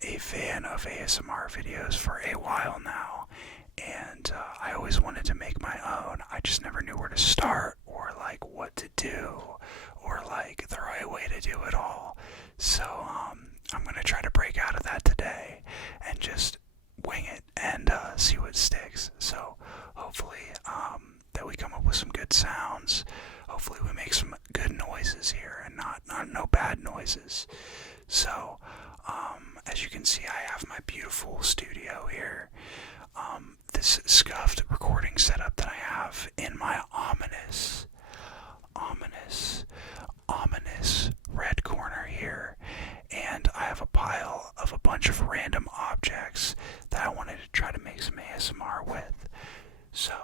been a fan of ASMR videos for a while now, and I always wanted to make my own. I just never knew where to start, or like what to do, or like the right way to do it all. So I'm gonna try to break out of that today and just wing it and see what sticks. So hopefully that we come up with some good sounds. Hopefully we make some good noises here and not no bad noises. So as you can see, I have my beautiful studio here. This scuffed recording setup that I have in my ominous red corner here, and I have a pile of a bunch of random objects that I wanted to try to make some ASMR with. So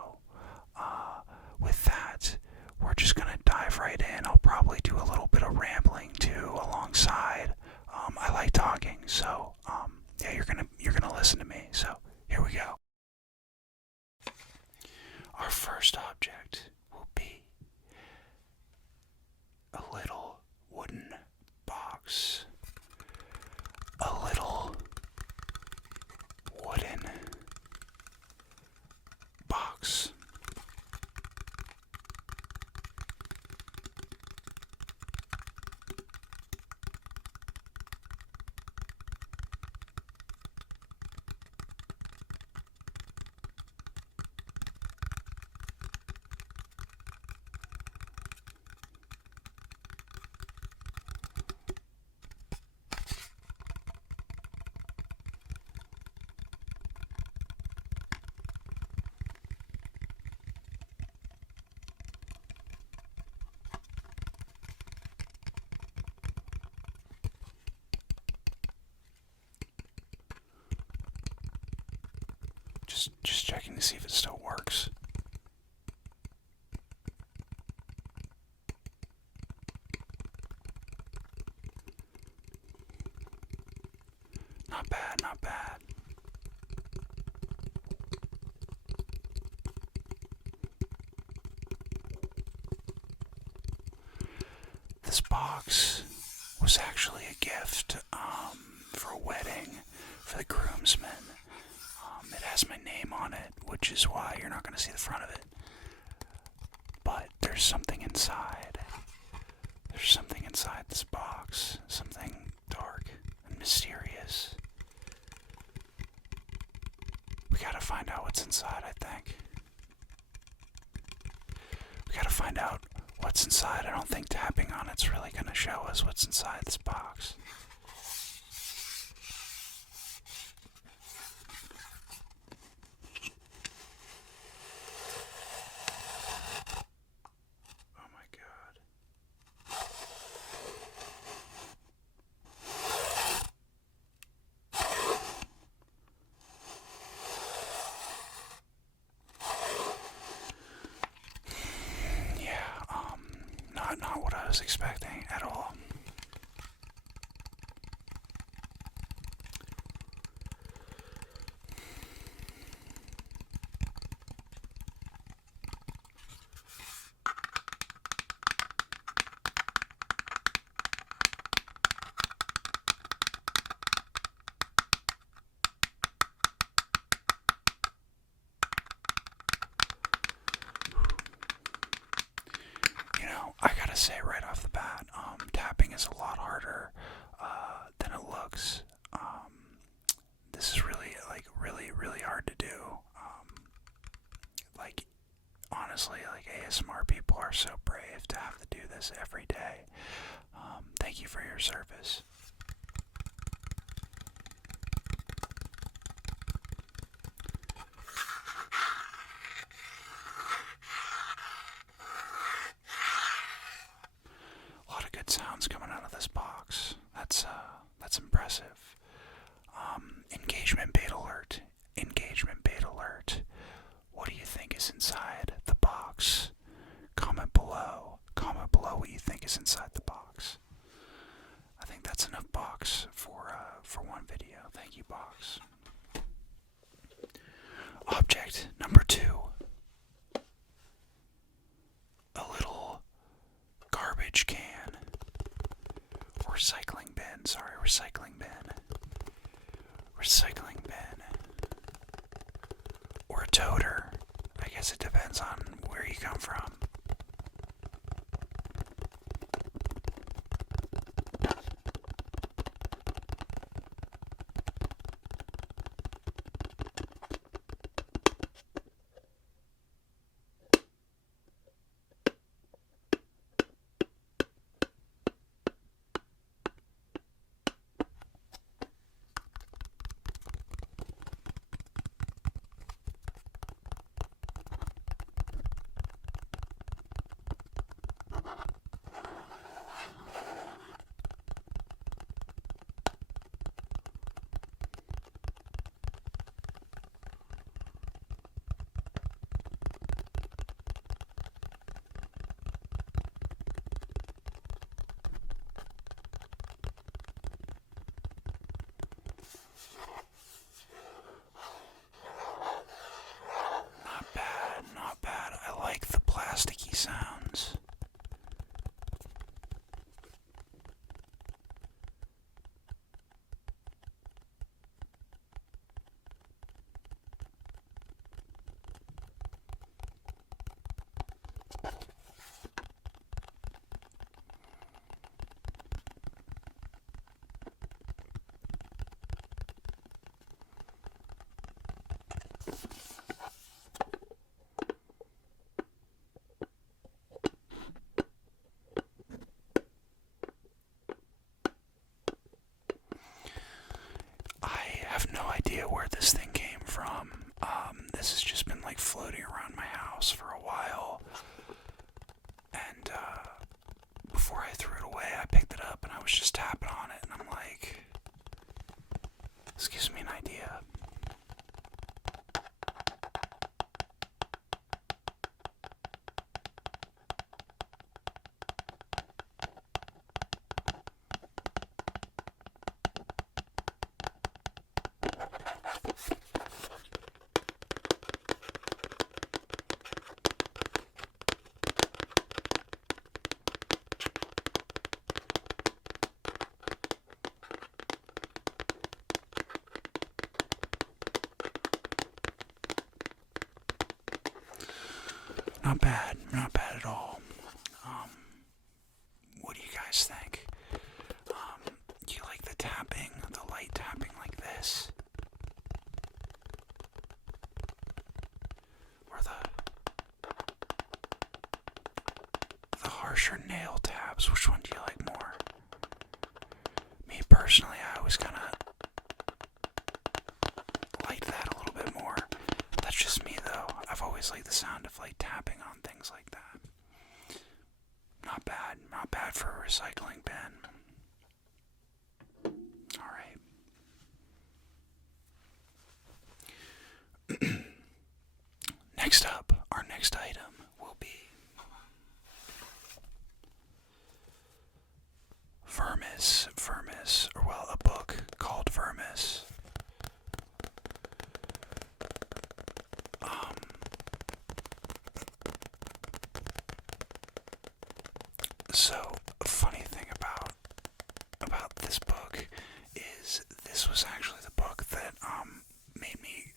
with that, we're just gonna dive right in. I'll probably do a little bit of rambling too alongside. I like talking, so yeah, you're gonna listen to me. So here we go. Our first object will be a little wooden box. A little wooden box. Just checking to see if it still works. Not bad, not bad. This box was actually a gift for a wedding for the groomsmen. It has my name on it, which is why you're not going to see the front of it. But there's something inside. There's something inside this box. Something dark and mysterious. We gotta find out what's inside, I think. We gotta find out what's inside. I don't think tapping on it's really gonna show us what's inside this box. Oh my god. Yeah, not what I was expecting at all. I gotta say right off the bat, tapping is a lot harder than it looks. This is really hard to do. Like, honestly, like ASMR people are so brave to have to do this every day. Thank you for your service. A lot of good sounds coming out of this box. That's impressive. Engagement bait alert. Engagement bait alert. What do you think is inside the box? Comment below. Comment below what you think is inside the box. I think that's enough box for one video. Thank you, box. Object number 2. A little garbage can. Recycling bin. recycling bin, or a toter. I guess it depends on where you come from. Not bad. I like the plasticky sounds. I have no idea where this thing came from. This has just been like floating around my house for a while. And before I threw it away, I picked it up and I was just tapping on it, and I'm like, this gives me an idea. Not bad at all. What do you guys think? Do you like the tapping, the light tapping like this? Or the harsher nail taps? Which one do you like more? Me personally, I always kind of like that a little bit more. That's just me though. I've always liked the sound of like tapping on things like that. Not bad for a recycling bin. Alright. Next up, our next item will be Vermis, or well, a book called Vermis. So, a funny thing about this book is this was actually the book that made me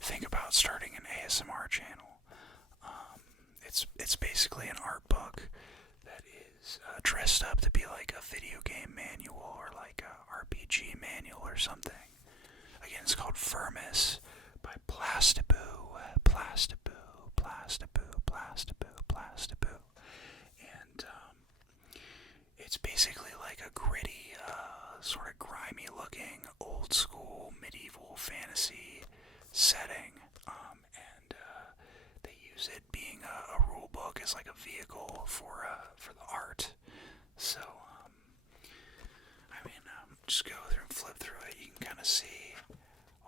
think about starting an ASMR channel. It's basically an art book that is dressed up to be like a video game manual or like a RPG manual or something. Again, it's called Vermis by Plastiboo. And it's basically like a gritty, sort of grimy looking, old school, medieval fantasy setting. And they use it being a rule book as like a vehicle for the art. So, just go through and flip through it. You can kind of see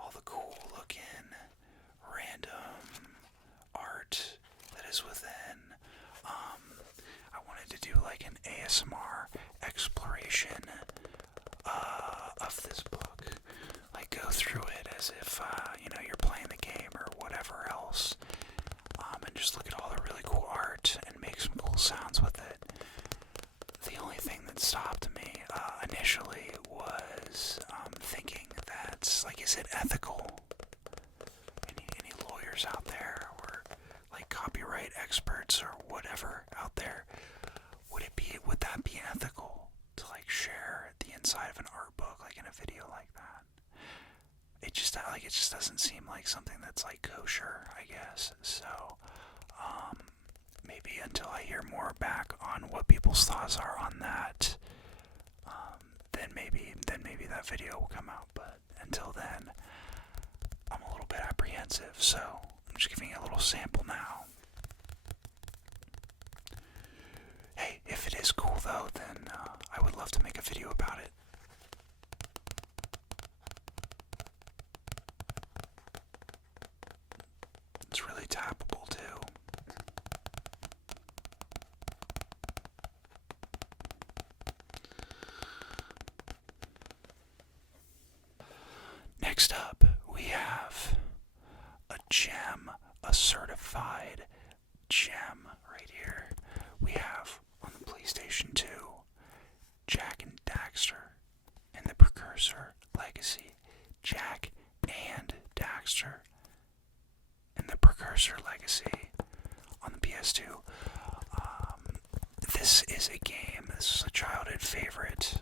all the cool looking, random art that is within. I wanted to do like an ASMR exploration of this book. Like go through it as if, you're playing the game or whatever else. And just look at all the really cool art and make some cool sounds with it. The only thing that stopped me initially was thinking that, like, is it ethical? Any lawyers out there, or like copyright experts or whatever out there? Would that be ethical to like share the inside of an art book like in a video like that? It just doesn't seem like something that's like kosher, I guess. So maybe until I hear more back on what people's thoughts are on that, then maybe that video will come out. But until then, I'm a little bit apprehensive, so I'm just giving you a little sample now. Hey, if it is cool though, then I would love to make a video about it. It's really tappable too. Next up, we have a gem, a certified gem right here. We have on the PlayStation 2, Jak and Daxter and the Precursor Legacy. Jak and Daxter and the Precursor Legacy on the PS2. This is a game, this is a childhood favorite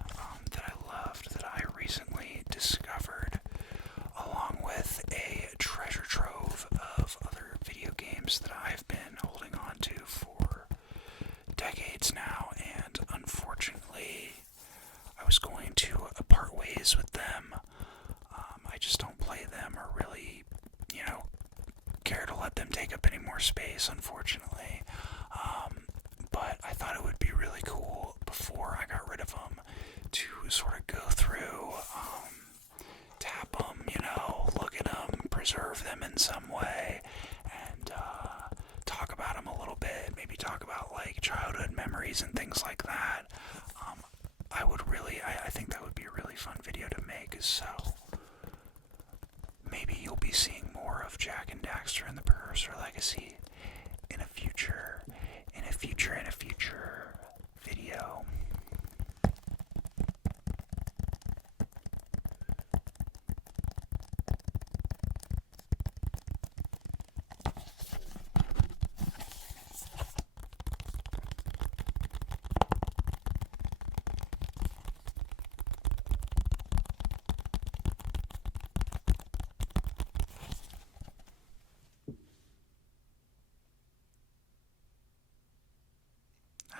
that I loved, that I recently discovered, along with a treasure trove of other video games that I've been holding on to for decades now, and unfortunately I was going to part ways with them. I just don't play them or really, care to let them take up any more space, unfortunately. But I thought it would be really cool before I got rid of them to sort of go through, tap them, look at them, preserve them in some way, and talk about them a little bit, maybe talk about like childhood memories and things like that. I think that would be a really fun video to make, so maybe you'll be seeing more of Jak and Daxter and the Precursor Legacy in a future video.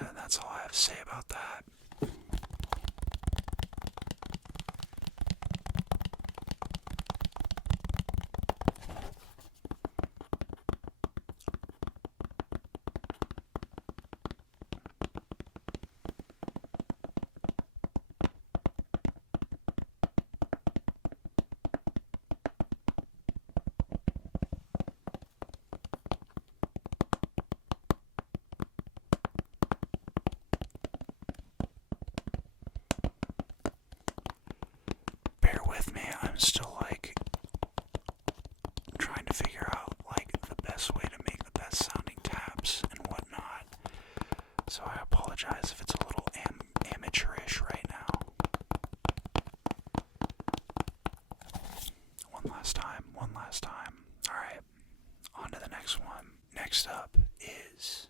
And that's all I have to say about that. Bear with me, I'm still like trying to figure out like the best way to make the best sounding taps and whatnot. So I apologize if it's a little amateurish right now. One last time. Alright, on to the next one. Next up is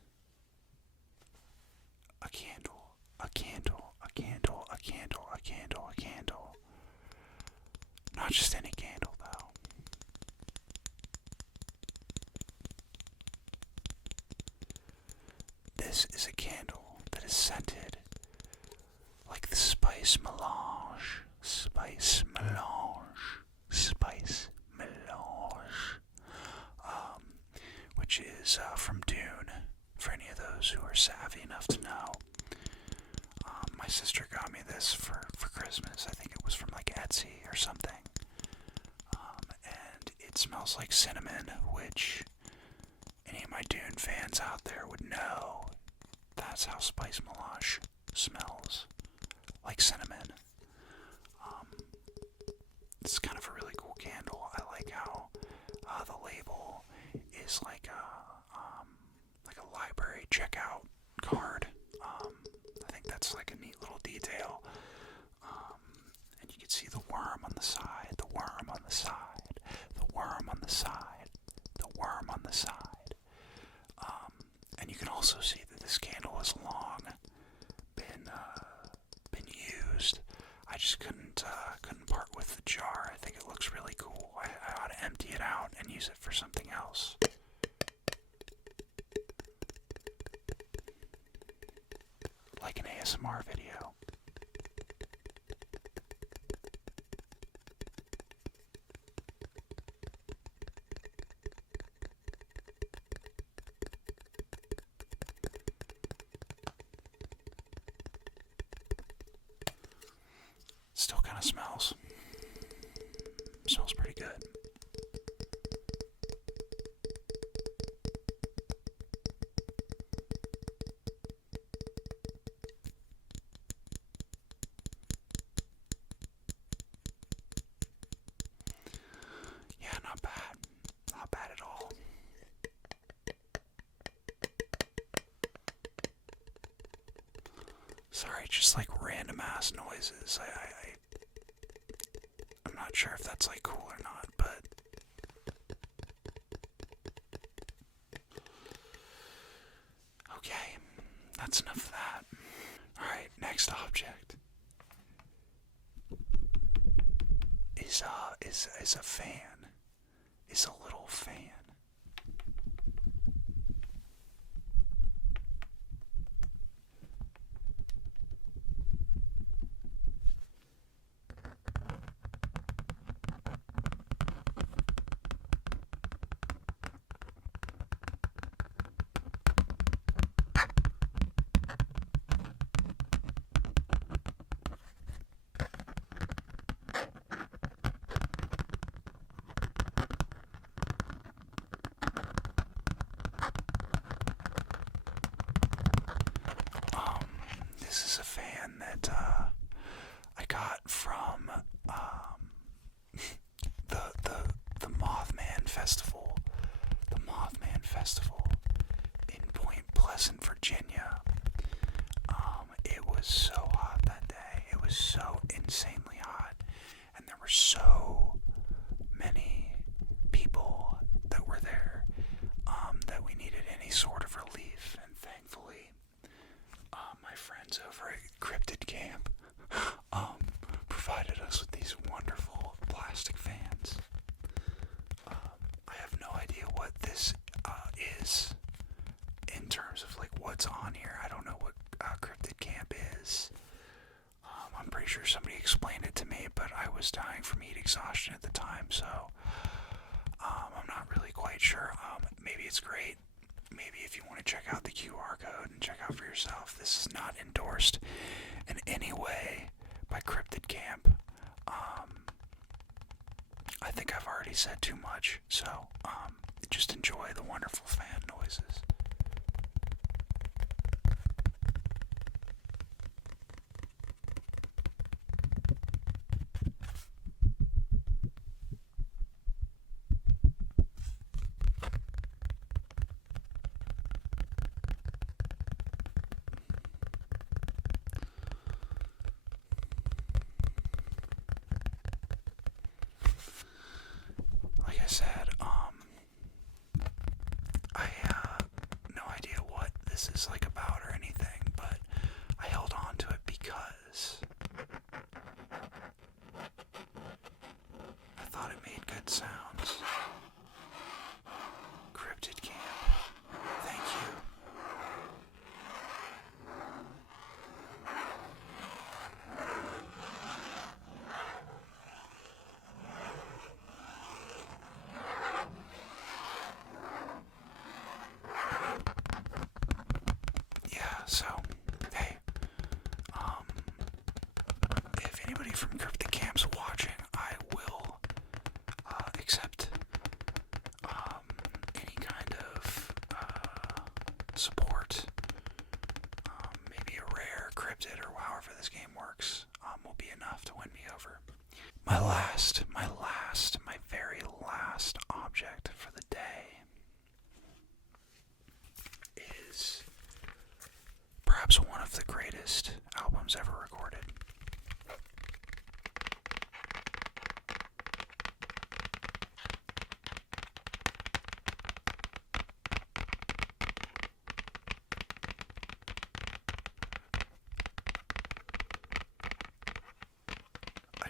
a candle, a candle, a candle, a candle, a candle, a candle. Not just any candle, though. This is a candle that is scented like the spice melange. Spice melange. Spice melange. Which is from Dune, for any of those who are savvy enough to know. My sister got me this for Christmas. I think it was from like Etsy or something. And it smells like cinnamon, which any of my Dune fans out there would know. That's how spice melange smells, like cinnamon. It's kind of a really cool candle. I like how the label is like a library checkout card. I think that's like a neat little detail. And you can see the worm on the side. The worm on the side. I just couldn't part with the jar. I think it looks really cool. I ought to empty it out and use it for something else. Like an ASMR video. Still kind of smells. Smells pretty good. Yeah, not bad. Not bad at all. Sorry, just like random ass noises. I'm not sure if that's like cool or not, but okay, that's enough of that. Alright, next object is a fan. Is a little fan. This is a fan that I got from the Mothman Festival. The Mothman Festival in Point Pleasant, Virginia. It was so hot that day. It was so insanely hot, and there were so many people that were there that we needed any sort of relief, and thankfully my friends over at Cryptid Camp provided us with these wonderful plastic fans. I have no idea what this is in terms of like what's on here. I don't know what Cryptid Camp is. I'm pretty sure somebody explained it to me, but I was dying from heat exhaustion at the time, so I'm not really quite sure. Maybe it's great. Maybe if you want to check out the QR code and check out for yourself. This is not endorsed in any way by Cryptid Camp. I think I've already said too much, so just enjoy the wonderful fan noises. Like I said, I have no idea what this is like about or anything, but I held on to it because I thought it made good sounds. Cryptid Camp, thank you. Yeah, so, hey, if anybody from Cryptid Camp's watching, I will accept any kind of support. Maybe a rare cryptid or however this game works will be enough to win me over. My very last object for the day is perhaps one of the greatest albums ever recorded.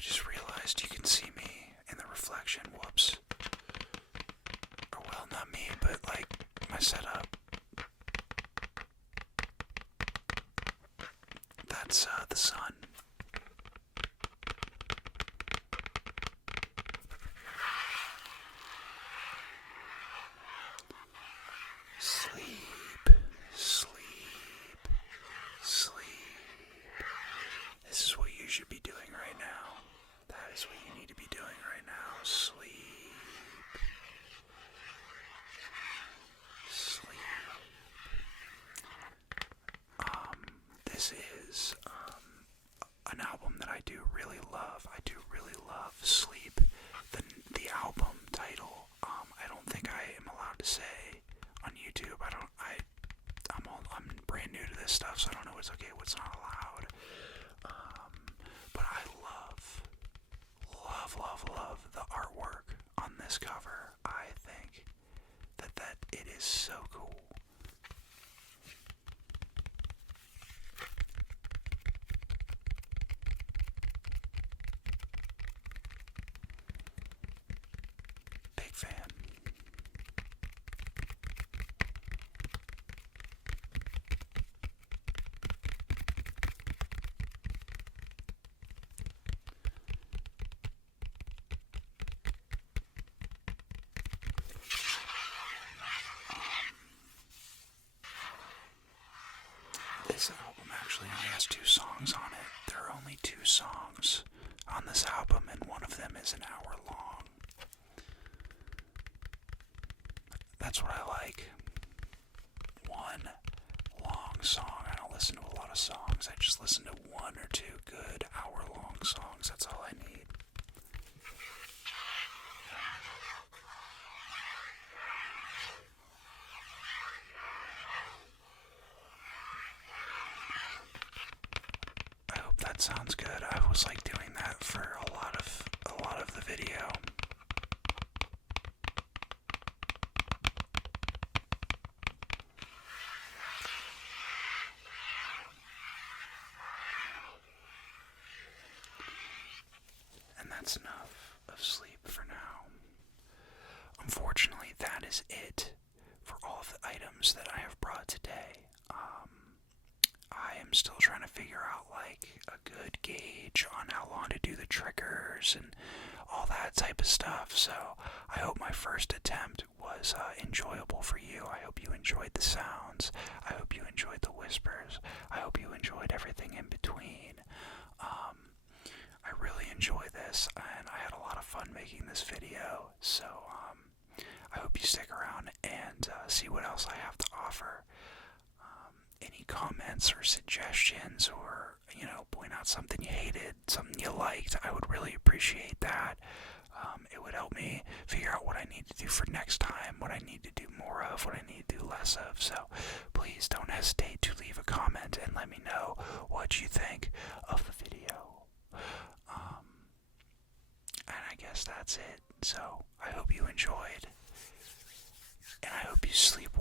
just realized you can see me in the reflection. Whoops. Or, well, not me, but like my setup. That's the sun. Sleep, sleep, sleep. This is what you should be doing right now. That is what you need to be doing right now. Sleep. Sleep. This is an album that I do really love. I do really love Sleep. The album title, I don't think I am allowed to say on YouTube. I'm brand new to this stuff, so I don't know what's okay, what's not allowed. But I love the artwork on this cover. I think that it is so cool. Big fan. This album actually only has 2 songs on it. There are only 2 songs on this album, and one of them is an hour long. That's what I like. One long song. I don't listen to a lot of songs. I just listen to 1 or 2 good hour-long songs. That's all I need. I hope that sounds good. I was like doing that for a lot of the video. And that's enough of sleep for now. Unfortunately, that is it for all of the items that I have brought today. I am still trying to figure out like a good gauge on how long to do the triggers and all that type of stuff. So I hope my first attempt was enjoyable for you. I hope you enjoyed the sounds. I hope you enjoyed the whispers. I hope you enjoyed everything in between. I really enjoy this, and I had a lot of fun making this video. So I hope you stick around and see what else I have to offer. Any comments or suggestions, or point out something you hated, something you liked, I would really appreciate that. It would help me figure out what I need to do for next time, what I need to do more of, what I need to do less of. So please don't hesitate to leave a comment and let me know what you think of the video. And I guess that's it. So I hope you enjoyed, and I hope you sleep